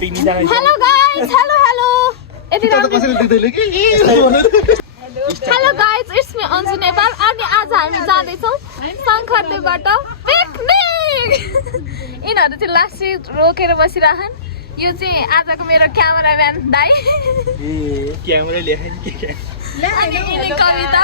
Hello guys hello hello guys it's me Anju Nepal अनि आज हामी जाँदैछौँ शङ्खरदेवबाट पिकनिक। यिनीहरू चाहिँ लास्ट सिट रोकेर बसिरहन्। यो चाहिँ आजको मेरो क्यामेराम्यान दाइ क्यामेरा ल्याएन अनि कविता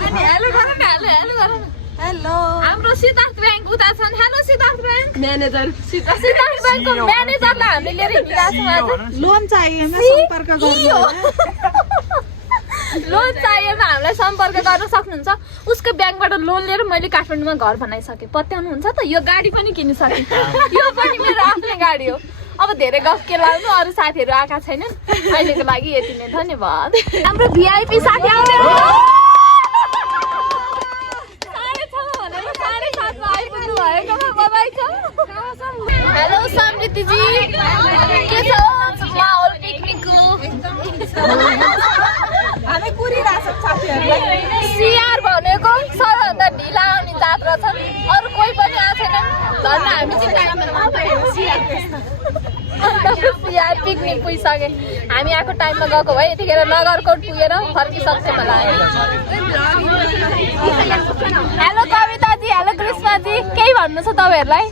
अनि हेलो गर न हेलो गर न हेलो हाम्रो सिद्धार्थ ब्याङ्क उता छन्। Hello Siddhartha bank manager Siddhartha ब्याङ्कको म्यानेजरलाई हामीले लिएर हिँडिरहेको छौँ आज। लोन चाहिएमा सम्पर्क गर्नु लोन चाहिएमा हामीलाई सम्पर्क गर्न सक्नुहुन्छ। उसको ब्याङ्कबाट लोन लिएर मैले काठमाडौँमा घर बनाइसकेँ। पत्याउनुहुन्छ त यो गाडी पनि किनिसकेँ। यो पनि मेरो आफ्नै गाडी हो। अब धेरै गफ के लाग्नु अरू साथीहरू आएका छैनन्। अहिलेको लागि यति नै धन्यवाद। हाम्रो भिआइपी साथी आउने हेलो समृद्धिजी के छ माहौल पिकनिकको? हामी कुरिरहेछौँ साथीहरूलाई। सिआर भनेको सबैभन्दा ढिला आउने जात्रा छ। अरू कोही पनि आएको छैन। धन्न हामी चाहिँ टाइममा सिआर पिकनिक पुगिसक्यो। हामी आएको टाइममा गएको भए यतिखेर नगरकोट पुगेर फर्किसक्छौँ होला। हेलो कविताजी हेलो ग्रीष्माजी केही भन्नु छ तपाईँहरूलाई?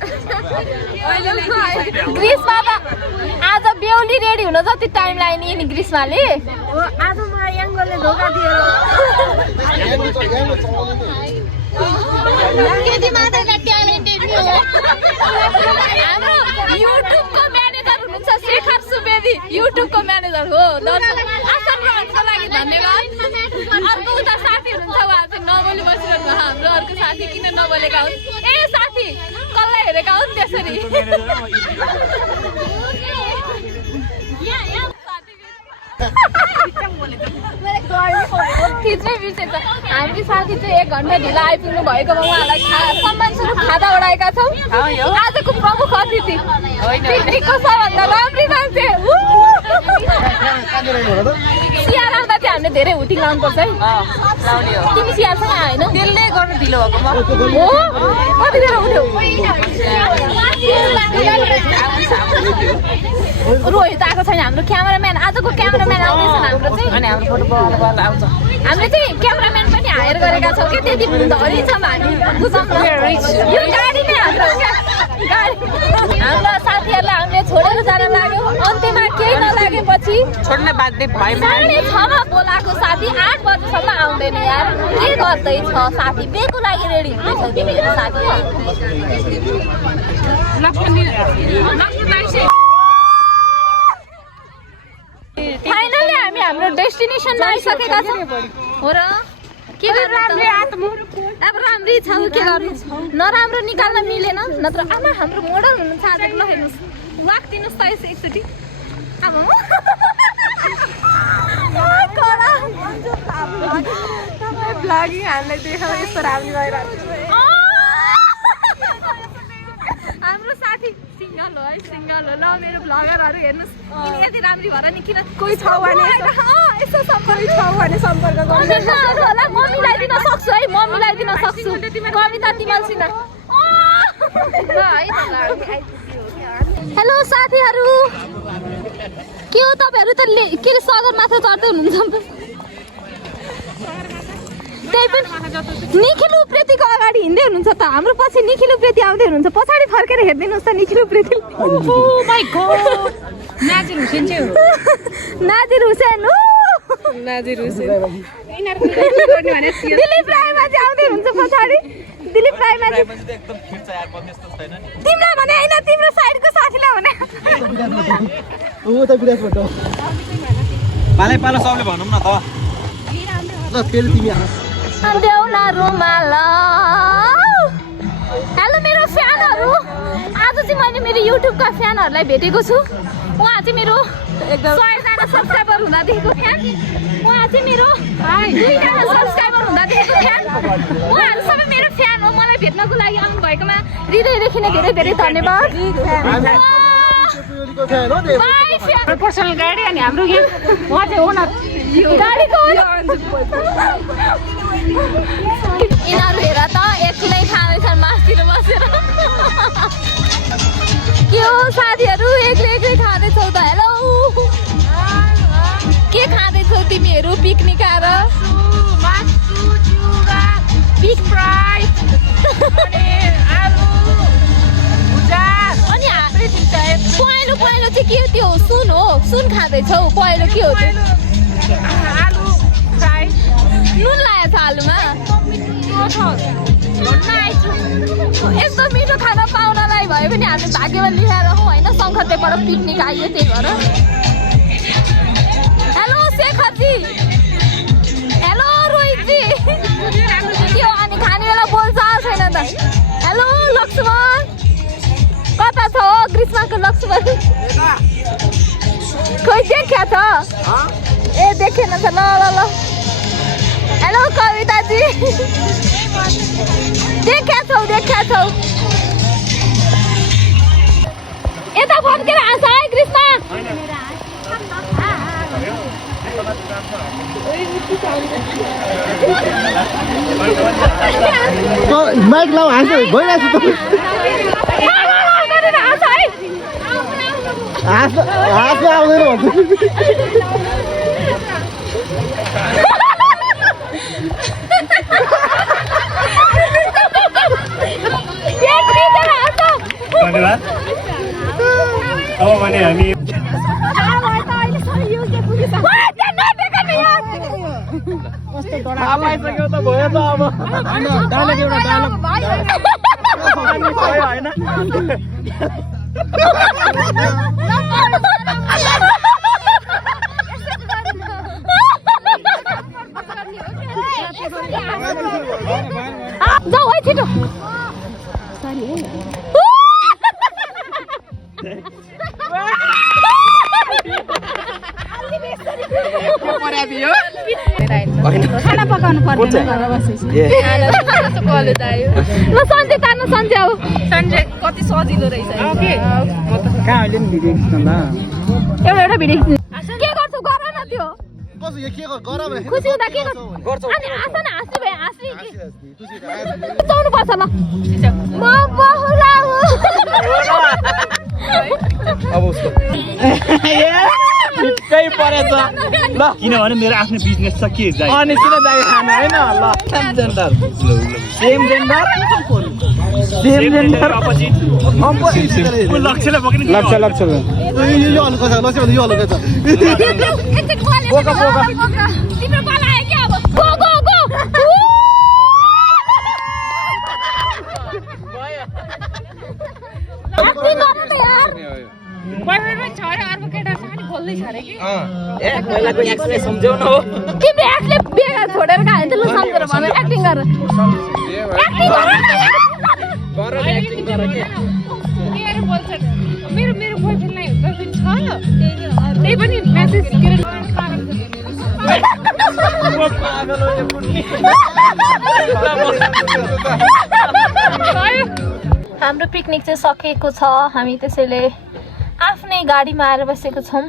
ग्रीष्मा त आज बेहुली रेडी हुन जति टाइम लाग्यो नि ग्रीष्माले। आज मलाई याङ्गोले धोका दियो। हाम्रो युट्युबको म्यानेजर हुनुहुन्छ शेखर सुवेदी। युट्युबको म्यानेजर हो। आसन रहनको लागि धन्यवाद। अर्को उता साथी हुनुहुन्छ उहाँ चाहिँ नबोली बसिरहनु हाम्रो अर्को साथी किन नबोलेका हुन्? ए साथी कसलाई हेरेका हुन् त्यसरी? खिच्नै बिर्सेछ। हामी साथी चाहिँ 1 घन्टा ढिला आइपुग्नु भएकोमा उहाँलाई सम्मानस्वरूप खाजा उडाएका छौँ। आजको प्रमुख अतिथि पिकनिकको सबभन्दा राम्री मान्छे सिआर आउँदा चाहिँ हामीले धेरै हुटिङ लाउनुपर्छ है। तिमी सिआरसँग आएन? त्यसले गर्नु ढिलो भएको म हो कतिखेर उठ्यौ? रोहित आएको छैन हाम्रो क्यामेराम्यान। आजको क्यामेराम्यान आउँदैछन् हाम्रो चाहिँ। अनि हाम्रो फोटो बनाउन आउँछ। हामीले चाहिँ क्यामेराम्यान पनि हायर गरेका छौँ कि त्यति धरी छौँ हामी। बुझौँ न यो गाडी नै हाम्रो हाम्रो साथीहरूलाई हामीले छोडेर जान लाग्यो। अन्त्यमा केही नलागेपछि छोड्न बाध्य भयो। 6:30मा बोलाएको साथी 8 बजेसम्म आउँदैन यार। के गर्दैछ साथी? बेको लागि रेडी हुँदैछौ तिमीहरू साथी? फाइनली हामी हाम्रो डेस्टिनेसनमा आइसकेका छौँ हो र? के गर्नु अब राम्रै छ के गर्नु? नराम्रो निकाल्न मिलेन नत्र आमा हाम्रो मोडल हुनुहुन्छ आजको। ल हेर्नुहोस् वाक दिनुहोस् त यसो एकचोटि। आमा ब्लगिङ हामीलाई देखाउ यस्तो राम्रो भइरहेको छ। हाम्रो साथी सिङ्गल हो है सिङ्गल हो। ल मेरो भ्लगरहरू हेर्नुहोस् यति राम्री भएर नि किन कोही छ भने यसो कोही छ भने सम्पर्क गर्नु होला। म मिलाइदिन सक्छु है म मिलाइदिन सक्छु। कविता तिमलसित हेलो साथीहरू के हो तपाईँहरू त के अरे सगरमाथा चढ्दै हुनुहुन्छ? त्यही पनि निखिल उप्रेतीको अगाडि हिँड्दै हुनुहुन्छ त। हाम्रो पछि निखिल उप्रेती आउँदै हुनुहुन्छ। पछाडि फर्केर हेरिदिनुहोस् त निखिल उप्रेती। नाजिर हुसेन चाहिँ हो। नाजिर हुसेन हो। नाजिर हुसेन दिलीप रायमा चाहिँ आउँदै हुनुहुन्छ पछाडि। दिलीप रायमा चाहिँ तिमीलाई भने होइन तिम्रो साइडको साथीलाई भने। पालै पालो सबले भनौँ न त। ल फेरि तिमी देऊ न रुमाल। हेलो मेरो फ्यानहरू। आज चाहिँ मैले मेरो युट्युबका फ्यानहरूलाई भेटेको छु। उहाँ चाहिँ मेरो 100जना सब्सक्राइबर हुँदा देखेको फ्यान। उहाँ चाहिँ मेरो 2जना सब्सक्राइबर हुँदा देखेको फ्यान। उहाँहरू सबै मेरो फ्यान हो। मलाई भेट्नको लागि आउनु भएकोमा हृदयदेखि नै धेरै धेरै धन्यवाद। पर्सनल गाडी अनि हाम्रो यहाँ उहाँ चाहिँ ओनर गाडीको यिनीहरू हेर त एक्लै खाँदैछन् मासतिर बसेर। के हो साथीहरू एक्लै खाँदैछौ त हेलो के खाँदैछौ तिमीहरू पिकनिक आएर पहेँलो चाहिँ के त्यो सुन हो सुन खाँदैछौ पहेँलो के हो त्यो नुन लगाएको छ आलुमा यस्तो मिठो खाना पाउनलाई भयो भने हामी भाग्यमा लिएर हौँ होइन सङ्खतेबाट पिकनिक आइयो त्यही भएर हेलो शेखरजी हेलो रोहितजी के हो अनि खाने बेला बोल्छ छैन त हेलो लक्ष्मण कता छ हो ग्रीष्माको लक्ष्मण खोइ देखिया छ ए देखेन छ ल ल ल हेलो कविताजी देखिया छौ यता फर्केर आउँछ है ग्रीष्मा माइक लाउ हाँस भइरहेको हाँस आउँदैन धन्यवाद अब भने हामी आइसक्यो त भयो त अब डायलग एउटा डायलग जाऊ है छिटो खाना पकाउनु पर्छ ल सन्चै तार्नु सन्चै अब सन्डे कति सजिलो रहेछ कहाँ अहिले नि भिडियो खिच्न एउटा भिडियो के गर्छौ गर न त्यो कसो यो के गर भने खुसी हुँदा के गर्छौ अनि हाँस न हाँस्ने भए हाँस्ने चाउनु पर्छ ल म बहुला हो अब उसको ठिकै परेछ ल किनभने मेरो आफ्नो बिजनेस छ के जाइ अनि किन जाई खानु हैन ल सेम जेन्डर अपोजिट लक्ष्यलाई पक्रिनु लक्ष्य यो हल्का छ लक्ष्य यो हल्का छ बोका तिम्रो पाला आयो के अब गो आफै गर्नु त यार बोइमा छ अरे अर्को केटा छ नि बोल्दै छ अरे कि ए पहिलाको एक्सले सम्झौ न हो तिम्रो एक्सले बिहा छोडेर गयो भने त लु सम्झेर भने एक्टिङ गर एक्टिङ गर एक्टिङ गर के के अरे बोल्छ मेरो बोयफ्रेन्डलाई गर्लफ्रेन्ड छ त्यही पनि मेसेज गरेर हाम्रो पिकनिक चाहिँ सकिएको छ हामी त्यसैले आफ्नै गाडीमा आएर बसेको छौँ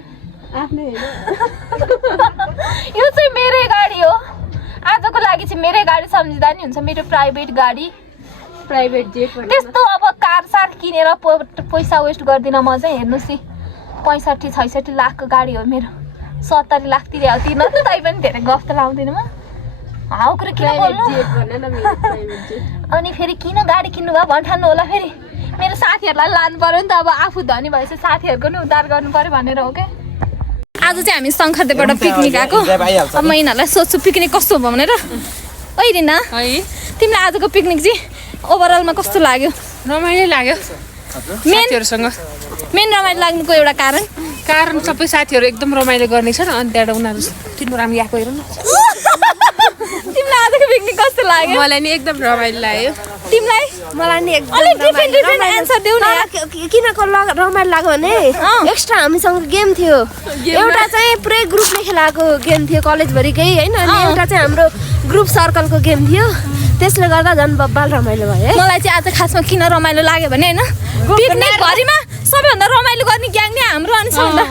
यो चाहिँ मेरै गाडी हो आजको लागि चाहिँ मेरै गाडी सम्झिँदा नि हुन्छ मेरो प्राइभेट गाडी प्राइभेट जेट त्यस्तो अब कार सार किनेर पैसा वेस्ट गर्दिनँ म चाहिँ हेर्नुहोस् नि 65-66 लाखको गाडी हो मेरो 70 लाख तिर्न त तै पनि धेरै गफ त लाउँदिनँ म हाउ कुरो किन बोल्नु अनि फेरि किन गाडी किन्नु भयो भन्ठान्नु होला फेरि मेरो साथीहरूलाई लानु पर्यो नि त अब आफू धनी भएपछि साथीहरूको नि उद्धार गर्नु पर्यो भनेर हो क्या आज चाहिँ हामी सङ्खतेबाट पिकनिक आएको अब म यिनीहरूलाई सोध्छु पिकनिक कस्तो भयो भनेर ओइ रिना तिमीलाई आजको पिकनिक चाहिँ ओभरअलमा कस्तो लाग्यो रमाइलो लाग्यो साथीहरूसँग मेन रमाइलो लाग्नुको एउटा कारण सबै साथीहरू एकदम रमाइलो गर्ने छ अनि त्यहाँबाट उनीहरू तिम्रो राम्रो आएको हेर न तिमीलाई आजको पिकनिक कस्तो लाग्यो मलाई नि एकदम रमाइलो लाग्यो तिमीलाई मलाई नि एकदम डिफ्रेन्ट एन्सर देऊ न किनको रमाइलो लाग्यो भने एक्स्ट्रा हामीसँग गेम थियो एउटा चाहिँ पुरै ग्रुपले खेलाएको गेम थियो कलेजभरिकै होइन अनि एउटा चाहिँ हाम्रो ग्रुप सर्कलको गेम थियो त्यसले गर्दा झन् बब्बाल रमाइलो भयो है मलाई चाहिँ आज खासमा किन रमाइलो लाग्यो भने होइन पिकनिक भरिमा सबैभन्दा रमाइलो गर्ने ग्याङ नै हाम्रो अनि सबभन्दा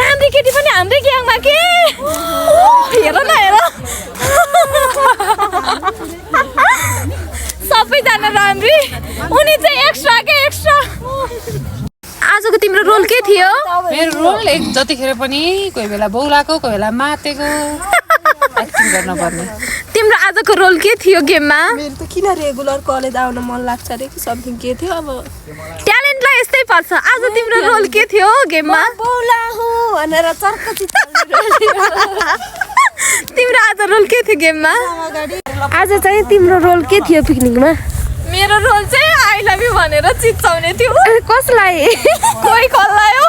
राम्री केटी पनि हाम्रै ग्याङमा के हेर न हेर सबैजना राम्री उनी चाहिँ एक्स्ट्रा के एक्स्ट्रा रोल एक जतिखेर पनि कोही बेला बौलाको कोही बेला मातेको एक्टिङ गर्न पर्ने तिम्रो आजको रोल के थियो गेममा मेरो त किन रेगुलर कलेज आउन मन लाग्छ रे कि समथिङ के थियो अब ट्यालेन्टलाई यस्तै पर्छ आज तिम्रो रोल के थियो गेममा बौला हो भनेर चर्कचित तिम्रो आज रोल के थियो गेममा आज चाहिँ तिम्रो रोल के थियो पिकनिकमा मेरो रोल चाहिँ आई लभ यु भनेर चिच्चाउने थियो कसलाई कोही कसलाई हो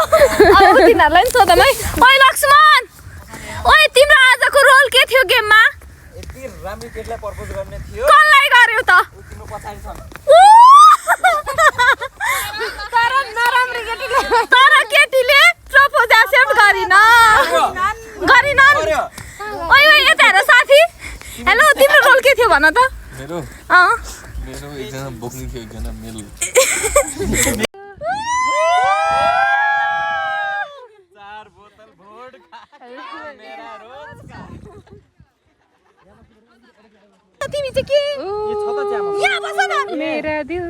अब तिनीहरूलाई नि सोधौँ है ओइ लक्ष्मण ओइ तिम्रो आजको रोल के थियो गेममा राम्रो केटीलाई प्रपोज गर्ने थियो कसलाई गर्यौ त तिम्रो पछाडी छ तर नराम्रो केटीले तर केटीले प्रपोज एक्सेप्ट गरिन ओइ ओइ यता हेर साथी हेलो तिम्रो रोल के थियो भन त मेरो अँ मेरो एकजना बोक्ने थियो एकजना मेल तिमी चाहिँ के यहाँ बस न मेरा दिल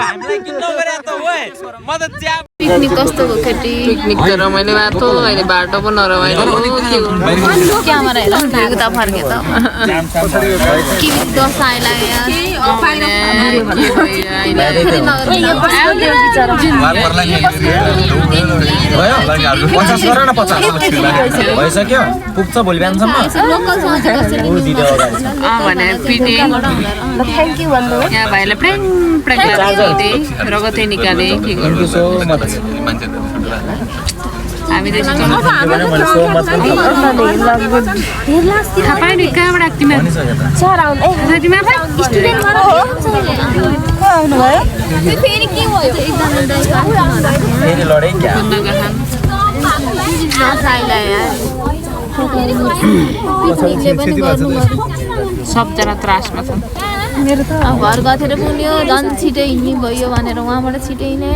हामीलाई किन नगरे त ओए म त च्या पिकनिक कस्तो भयो केटी पिकनिक त रमाइलो भएको थियो अहिले बाटो पनि नरमाइलो क्यामेरा हेर फेरि त फर्के त कि दस आइलाग्यो पचास गर न 50 भइसक्यो पुग्छ भोलि बिहानसम्म भने पिने थ्याङ्क यू भन्नु यहाँ भाइलाई प्रेङ प्रेङ रगतै निकाले के गर्नु हामीले थाहा पाएन कहाँबाट आएको तिमी फेरि के भयो फेरि लडै क्या सबजना त्रासमा छन् घर गएर पुग्यो झन् छिटै हिँड्ने भयो भनेर उहाँबाट छिटै हिँड्यो